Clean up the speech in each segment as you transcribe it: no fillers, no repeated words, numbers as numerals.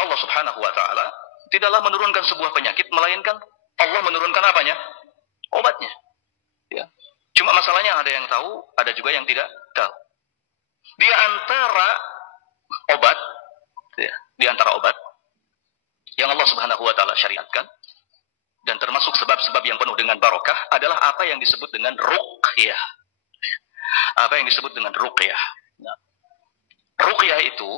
Allah Subhanahu wa taala tidaklah menurunkan sebuah penyakit melainkan Allah menurunkan apanya? Obatnya. Ya. Cuma masalahnya ada yang tahu, ada juga yang tidak tahu. Di antara obat, ya, di antara obat yang Allah Subhanahu wa taala syariatkan dan termasuk sebab-sebab yang penuh dengan barokah adalah apa yang disebut dengan ruqyah. Apa yang disebut dengan ruqyah? Nah, ruqyah itu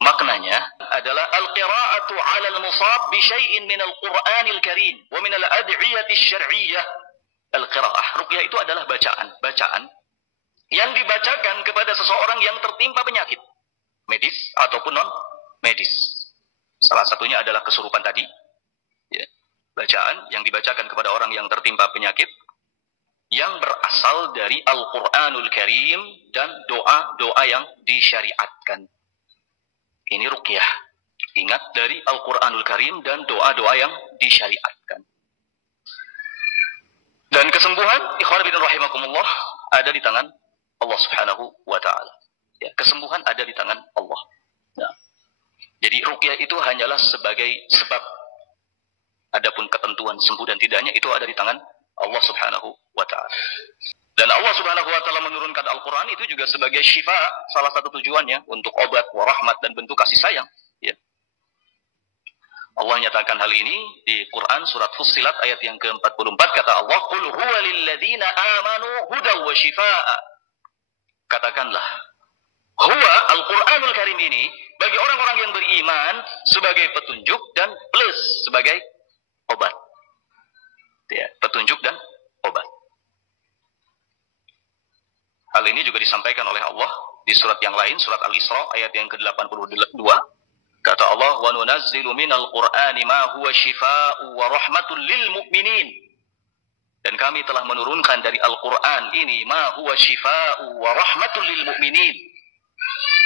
maknanya adalah al-qira'atu 'ala al-musab bi syai'in min al-Qur'anil Karim wa min al-ad'iyati asy-syar'iyyah. Al-qira'ah, ruqyah itu adalah bacaan yang dibacakan kepada seseorang yang tertimpa penyakit medis ataupun non medis. Salah satunya adalah kesurupan tadi. Ya. Bacaan yang dibacakan kepada orang yang tertimpa penyakit yang berasal dari Al-Qur'anul Karim dan doa-doa yang disyariatkan. Ini ruqyah. Ingat, dari Al-Quranul Karim dan doa-doa yang disyariatkan. Dan kesembuhan, ikhwan fillah rahimakumullah, ada di tangan Allah Subhanahu wa taala. Ya, kesembuhan ada di tangan Allah. Nah, jadi ruqyah itu hanyalah sebagai sebab. Adapun ketentuan sembuh dan tidaknya itu ada di tangan Allah Subhanahu wa taala. Dan Allah Subhanahu wa taala menurunkan Al-Qur'an itu juga sebagai syifa, salah satu tujuannya untuk obat, warahmat, dan bentuk kasih sayang. Ya. Allah nyatakan hal ini di Quran surat Fussilat ayat yang ke-44, kata Allah, "Qul huwa lilladzina amanu hudaw wa shifaa." Katakanlah, huwa Al-Qur'anul Karim ini bagi orang-orang yang beriman sebagai petunjuk dan plus sebagai obat. Ya, petunjuk dan obat. Hal ini juga disampaikan oleh Allah di surat yang lain, surat Al-Isra ayat yang ke-82. Kata Allah, "Wa nunazzilu minal Qur'ani ma huwa syifaa'u wa rahmatul lil mu'minin." Dan kami telah menurunkan dari Al-Qur'an ini ma huwa syifaa'u wa rahmatul lil mu'minin,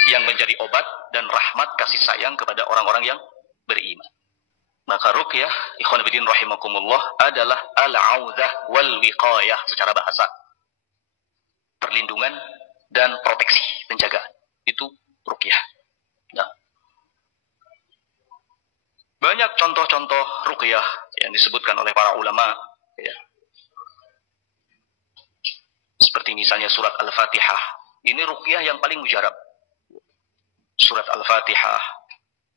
yang menjadi obat dan rahmat kasih sayang kepada orang-orang yang beriman. Maka ruqyah, ikhwan fillah rahimakumullah, adalah al-'audzah wal wiqayah secara bahasa. Perlindungan dan proteksi, penjagaan. Itu ruqyah. Nah, banyak contoh-contoh ruqyah yang disebutkan oleh para ulama. Ya. Seperti misalnya surat Al-Fatihah. Ini ruqyah yang paling mujarab. Surat Al-Fatihah.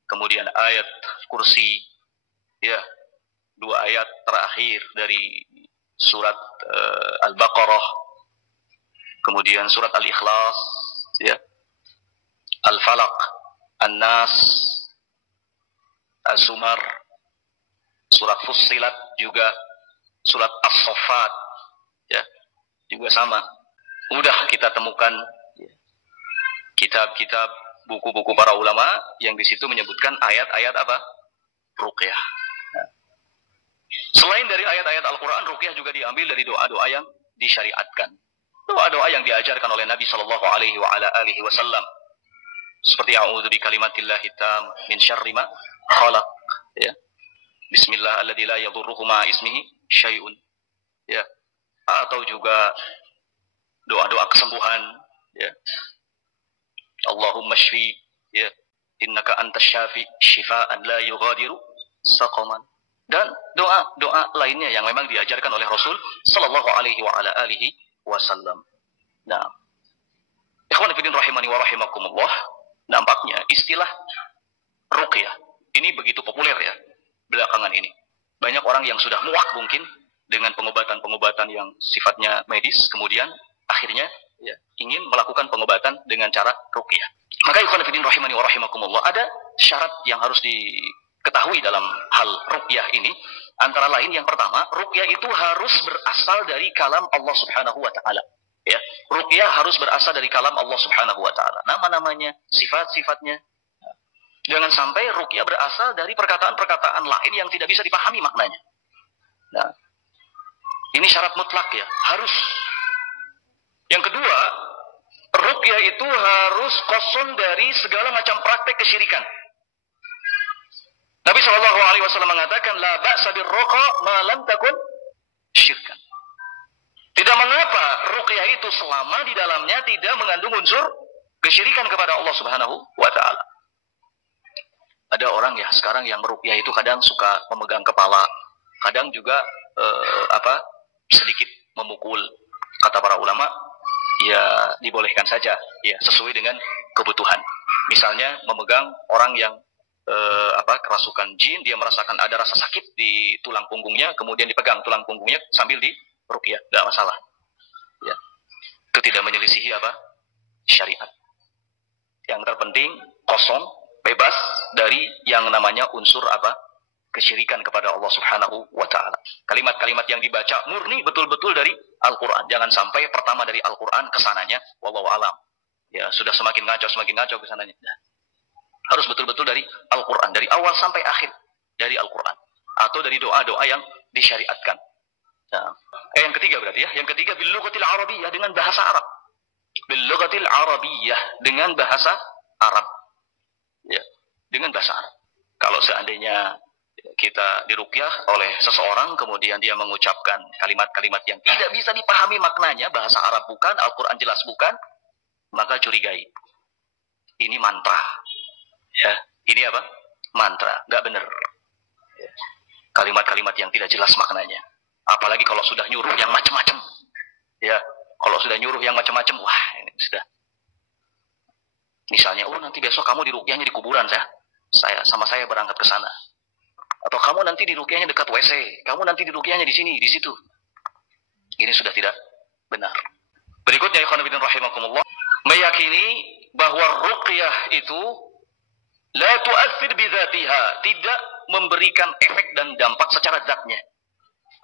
Kemudian ayat kursi. Ya, 2 ayat terakhir dari surat Al-Baqarah. Kemudian surat Al-Ikhlas, ya, Al-Falaq, An-Nas, As-Sumar, surat Fussilat juga, surat As-Saffat, ya, juga sama. Mudah kita temukan kitab-kitab, buku-buku para ulama yang di situ menyebutkan ayat-ayat apa? Ruqyah. Nah. Selain dari ayat-ayat Al-Quran, ruqyah juga diambil dari doa-doa yang disyariatkan. Doa-doa yang diajarkan oleh Nabi sallallahu alaihi wasallam. Seperti a'udzu bikalimatillahi tam min syarri ma khalaq, ya. Bismillah alladzi la yadurruhu ma ismihi syai'un. Ya. Atau juga doa-doa kesembuhan, ya. Allahumma shfi, ya. Innaka antas syafi syifaan la yughadiru saqaman. Dan doa-doa lainnya yang memang diajarkan oleh Rasul sallallahu alaihi wasallam. Nah, ikhwan fillah rahimani wa rahimakumullah, nampaknya istilah ruqyah ini begitu populer ya belakangan ini. Banyak orang yang sudah muak mungkin dengan pengobatan-pengobatan yang sifatnya medis, kemudian akhirnya ya, ingin melakukan pengobatan dengan cara ruqyah. Maka ikhwan fillah rahimani wa rahimakumullah, ada syarat yang harus diketahui dalam hal ruqyah ini. Antara lain yang pertama, ruqyah itu harus berasal dari kalam Allah Subhanahu wa taala. Ya, ruqyah harus berasal dari kalam Allah Subhanahu wa taala. Nama-namanya, sifat-sifatnya. Jangan sampai ruqyah berasal dari perkataan-perkataan lain yang tidak bisa dipahami maknanya. Nah, ini syarat mutlak ya, harus. Yang kedua, ruqyah itu harus kosong dari segala macam praktek kesyirikan. Nabi Shallallahu Alaihi Wasallam mengatakan, la ba'sa birruqa ma lam takun syirkan. Tidak mengapa ruqyah itu selama di dalamnya tidak mengandung unsur kesyirikan kepada Allah Subhanahu wa taala. Ada orang ya sekarang yang meruqyah itu kadang suka memegang kepala, kadang juga sedikit memukul. Kata para ulama, ya dibolehkan saja, ya sesuai dengan kebutuhan. Misalnya memegang orang yang kerasukan jin, dia merasakan ada rasa sakit di tulang punggungnya, kemudian dipegang tulang punggungnya sambil diruqyah, tidak masalah. Ya, itu tidak menyelisihi syariat. Yang terpenting kosong, bebas dari yang namanya unsur kesyirikan kepada Allah Subhanahu wa taala. Kalimat-kalimat yang dibaca murni betul-betul dari Al-Qur'an. Jangan sampai pertama dari Al-Qur'an kesananya wallahu alam. Ya, sudah semakin ngaco kesananya. Harus betul-betul dari Al-Qur'an, dari awal sampai akhir dari Al-Qur'an atau dari doa-doa yang disyariatkan. Nah, yang ketiga berarti ya, yang ketiga bil lughatil arabiyyah, dengan bahasa Arab. Bil lughatil arabiyyah, dengan bahasa Arab. Ya, dengan bahasa Arab. Kalau seandainya kita diruqyah oleh seseorang, kemudian dia mengucapkan kalimat-kalimat yang tidak bisa dipahami maknanya, bahasa Arab bukan, Al-Quran jelas bukan, maka curigai. Ini mantra. Ya, ini mantra, nggak benar. Ya. Kalimat-kalimat yang tidak jelas maknanya. Apalagi kalau sudah nyuruh yang macam-macam. Ya, kalau sudah nyuruh yang macam-macam, wah ini sudah. Misalnya, nanti besok kamu diruqyahnya di kuburan saya berangkat ke sana. Atau kamu nanti diruqyahnya dekat WC, kamu nanti diruqyahnya di sini, di situ. Ini sudah tidak benar. Berikutnya, ikhwan fillah rahimakumullah, meyakini bahwa ruqyah itu la tu'athir bidzatiha, tidak memberikan efek dan dampak secara zatnya.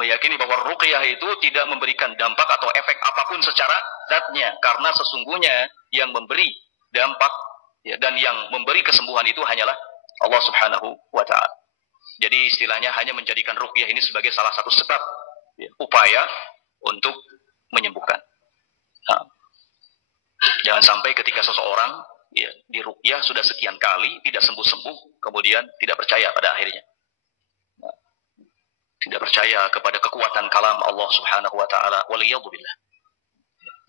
Meyakini bahwa ruqyah itu tidak memberikan dampak atau efek apapun secara zatnya, karena sesungguhnya yang memberi dampak dan yang memberi kesembuhan itu hanyalah Allah Subhanahu wa taala. Jadi istilahnya hanya menjadikan ruqyah ini sebagai salah satu sebab upaya untuk menyembuhkan. Nah, jangan sampai ketika seseorang diruqyah sudah sekian kali tidak sembuh-sembuh, kemudian tidak percaya pada akhirnya. Nah, tidak percaya kepada kekuatan kalam Allah Subhanahu wa taala, waliyadzubillah.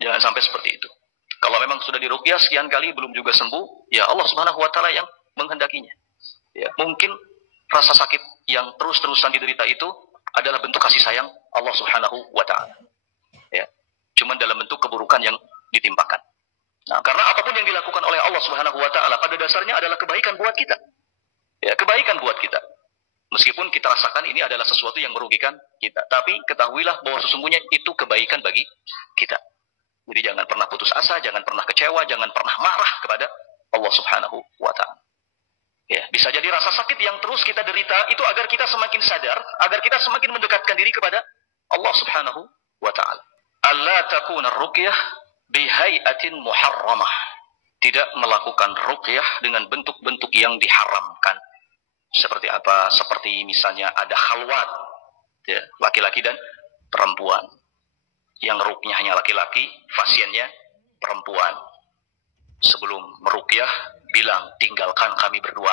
Jangan sampai seperti itu. Kalau memang sudah diruqyah sekian kali belum juga sembuh, ya Allah Subhanahu wa taala yang menghendakinya. Ya, mungkin rasa sakit yang terus-terusan diderita itu adalah bentuk kasih sayang Allah Subhanahu wa taala. Ya, cuman dalam bentuk keburukan yang ditimpakan. Nah, karena apapun yang dilakukan oleh Allah Subhanahu wa taala pada dasarnya adalah kebaikan buat kita. Ya, kebaikan buat kita. Meskipun kita rasakan ini adalah sesuatu yang merugikan kita, tapi ketahuilah bahwa sesungguhnya itu kebaikan bagi kita. Jadi jangan pernah putus asa, jangan pernah kecewa, jangan pernah marah kepada Allah Subhanahu wa taala. Ya, bisa jadi rasa sakit yang terus kita derita itu agar kita semakin sadar, agar kita semakin mendekatkan diri kepada Allah Subhanahu wa taala. Alla takuna ruqyah bihai'atin muharramah. Tidak melakukan ruqyah dengan bentuk-bentuk yang diharamkan. Seperti apa? Seperti misalnya ada khalwat, ya, laki-laki dan perempuan. Yang ruqyahnya laki-laki, pasiennya perempuan. Sebelum meruqyah bilang, tinggalkan kami berdua.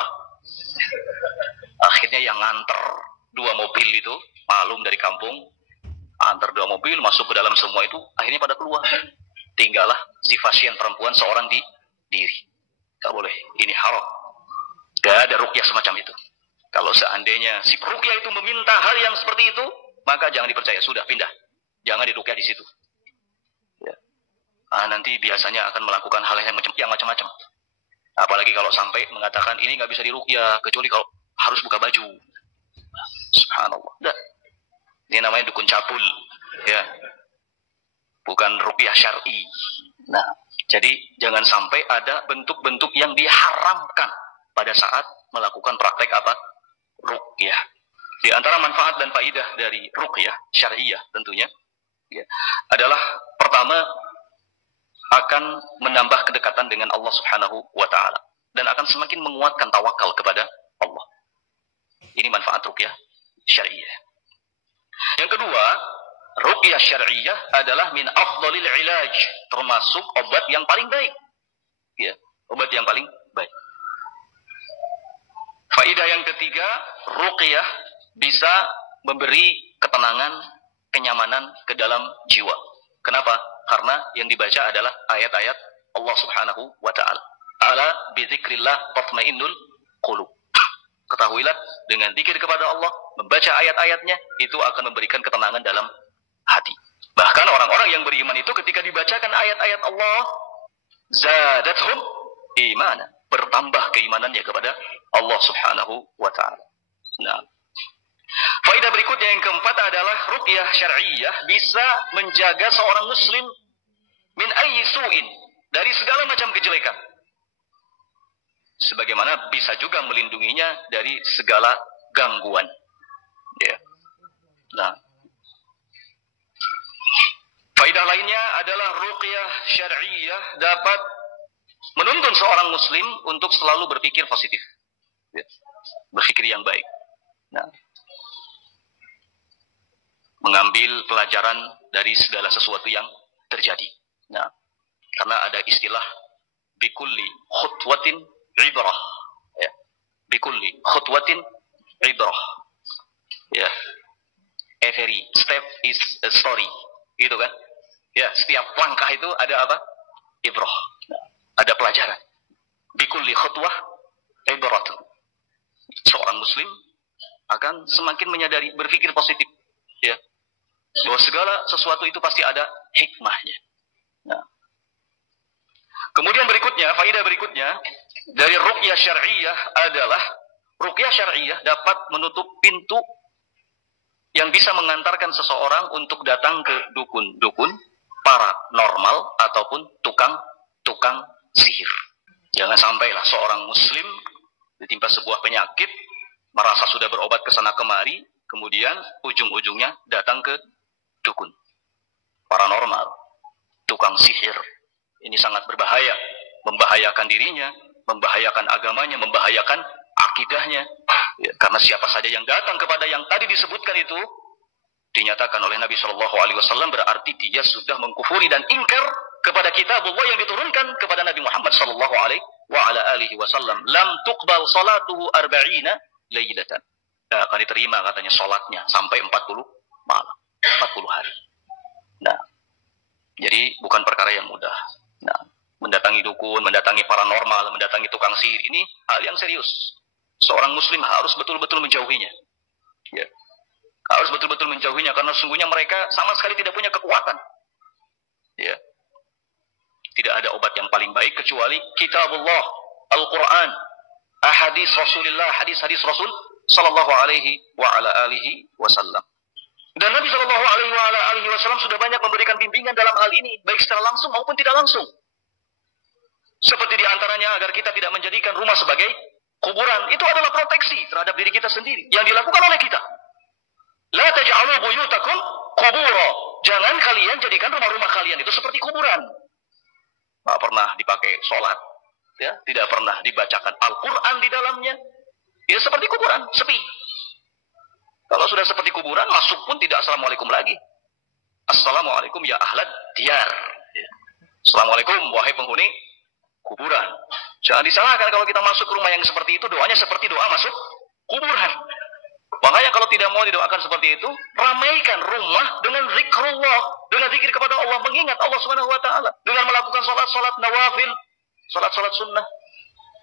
Akhirnya yang nganter 2 mobil itu, malum dari kampung, antar 2 mobil masuk ke dalam semua itu, akhirnya pada keluar. Tinggallah si pasien perempuan seorang di diri. Gak boleh, ini haram. Gak ada ruqyah semacam itu. Kalau seandainya si peruqyah itu meminta hal yang seperti itu, maka jangan dipercaya, sudah pindah. Jangan diruqyah di situ. Ya. Nanti biasanya akan melakukan hal yang macam-macam. Apalagi kalau sampai mengatakan ini nggak bisa diruqyah kecuali kalau harus buka baju. Subhanallah. Dah. Ini namanya dukun capul, ya. Bukan ruqyah syar'i. Nah, jadi jangan sampai ada bentuk-bentuk yang diharamkan pada saat melakukan praktek ruqyah. Di antara manfaat dan faidah dari ruqyah syar'iyah tentunya, ya, adalah pertama akan menambah kedekatan dengan Allah Subhanahu wa taala dan akan semakin menguatkan tawakal kepada Allah. Ini manfaat ruqyah syar'iyah. Yang kedua, ruqyah syar'iyah adalah min afdhalil ilaj, termasuk obat yang paling baik. Ya, obat yang paling baik. Faidah yang ketiga, ruqyah bisa memberi ketenangan, kenyamanan ke dalam jiwa. Kenapa? Karena yang dibaca adalah ayat-ayat Allah Subhanahu wa taala. Ala bi dzikrillah tatmainnul qulub. dengan zikir kepada Allah, membaca ayat-ayatnya, itu akan memberikan ketenangan dalam hati. Bahkan orang-orang yang beriman itu ketika dibacakan ayat-ayat Allah, zadathum imana, bertambah keimanannya kepada Allah Subhanahu wa ta'ala. Nah, faedah berikutnya yang keempat adalah ruqyah syar'iyyah bisa menjaga seorang muslim min ayyi su'in, dari segala macam kejelekan. Sebagaimana bisa juga melindunginya dari segala gangguan. Ya. Nah, faedah lainnya adalah ruqyah syar'iyyah dapat menuntun seorang muslim untuk selalu berpikir positif. Ya. Berpikir yang baik. Nah, mengambil pelajaran dari segala sesuatu yang terjadi. Nah, karena ada istilah bikulli khutwatin ibrah. Ya. Bikulli khutwatin ibrah. Ya. Every step is a story. Gitu kan? Ya, setiap langkah itu ada apa? Ibrah. Nah, ada pelajaran. Bikulli khutwah ibratun. Seorang muslim akan semakin menyadari, berpikir positif. Ya. Bahwa segala sesuatu itu pasti ada hikmahnya. Nah. Kemudian berikutnya, faedah berikutnya dari ruqyah syar'iyyah adalah ruqyah syar'iyyah dapat menutup pintu yang bisa mengantarkan seseorang untuk datang ke dukun-dukun paranormal ataupun tukang sihir. Jangan sampailah seorang muslim ditimpa sebuah penyakit, merasa sudah berobat ke sana kemari, kemudian ujung-ujungnya datang ke dukun paranormal, tukang sihir. Ini sangat berbahaya, membahayakan dirinya, membahayakan agamanya, membahayakan akidahnya. Ya, karena siapa saja yang datang kepada yang tadi disebutkan itu, dinyatakan oleh Nabi SAW berarti dia sudah mengkufuri dan ingkar kepada kitabullah yang diturunkan kepada Nabi Muhammad SAW. Lam tuqbal salatuhu arba'ina laylatan. Nah, akan diterima katanya salatnya sampai 40 malam, 40 hari. Nah, jadi bukan perkara yang mudah. Nah, mendatangi dukun, mendatangi paranormal, mendatangi tukang sihir, ini hal yang serius. Seorang muslim harus betul-betul menjauhinya. Ya. Harus betul-betul menjauhinya karena sungguhnya mereka sama sekali tidak punya kekuatan. Ya. Tidak ada obat yang paling baik kecuali kitabullah, Al-Quran, ahadits Rasulullah, hadis-hadis Rasul sallallahu alaihi wa ala alihi wasallam. Dan Nabi sallallahu alaihi wa ala alihi wasallam sudah banyak memberikan bimbingan dalam hal ini, baik secara langsung maupun tidak langsung. Seperti diantaranya agar kita tidak menjadikan rumah sebagai kuburan. Itu adalah proteksi terhadap diri kita sendiri yang dilakukan oleh kita. La taj'alu buyutakum qubura. Jangan kalian jadikan rumah-rumah kalian itu seperti kuburan. Tidak pernah dipakai sholat, ya, tidak pernah dibacakan Al-Quran di dalamnya. Ya seperti kuburan, sepi. Kalau sudah seperti kuburan, masuk pun tidak assalamualaikum lagi. Assalamualaikum ya ahlad diyar. Ya. Assalamualaikum wahai penghuni kuburan. Jangan disalahkan kalau kita masuk ke rumah yang seperti itu, doanya seperti doa masuk kuburan. Makanya kalau tidak mau didoakan seperti itu, ramaikan rumah dengan zikrullah, dengan zikir kepada Allah, mengingat Allah Subhanahu wa taala, dengan melakukan salat-salat nawafil, salat-salat sunnah.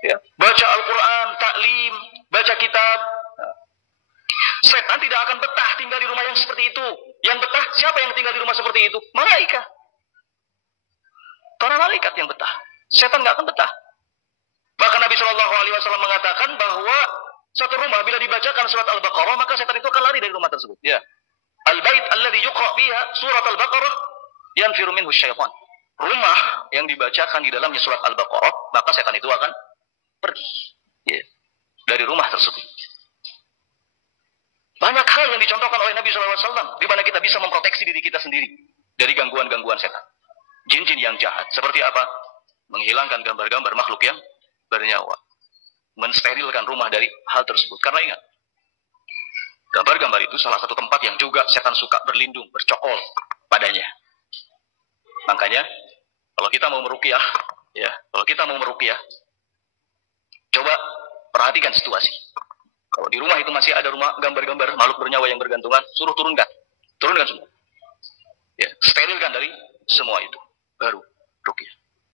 Ya. Baca Al-Quran, taklim, baca kitab. Setan tidak akan betah tinggal di rumah yang seperti itu. Yang betah, siapa yang tinggal di rumah seperti itu? Malaikat. Para malaikat yang betah. Setan nggak akan betah. Bahkan Nabi SAW mengatakan bahwa satu rumah bila dibacakan surat Al-Baqarah, maka setan itu akan lari dari rumah tersebut. Ya. Al-bait alladhi yuqra' fiha surat Al-Baqarah yanfiru minhu syaitan. Rumah yang dibacakan di dalamnya surat Al-Baqarah, maka setan itu akan pergi. Ya. Dari rumah tersebut. Banyak hal yang dicontohkan oleh Nabi SAW, di mana kita bisa memproteksi diri kita sendiri dari gangguan-gangguan setan. Jin-jin yang jahat. Seperti apa? Menghilangkan gambar-gambar makhluk yang bernyawa. Mensterilkan rumah dari hal tersebut. Karena ingat, gambar-gambar itu salah satu tempat yang juga setan suka berlindung, bercokol padanya. Makanya, kalau kita mau meruqyah, ya, coba perhatikan situasi. Kalau di rumah itu masih ada rumah gambar-gambar makhluk bernyawa yang bergantungan, suruh turunkan semua. Ya, sterilkan dari semua itu, baru ruqyah.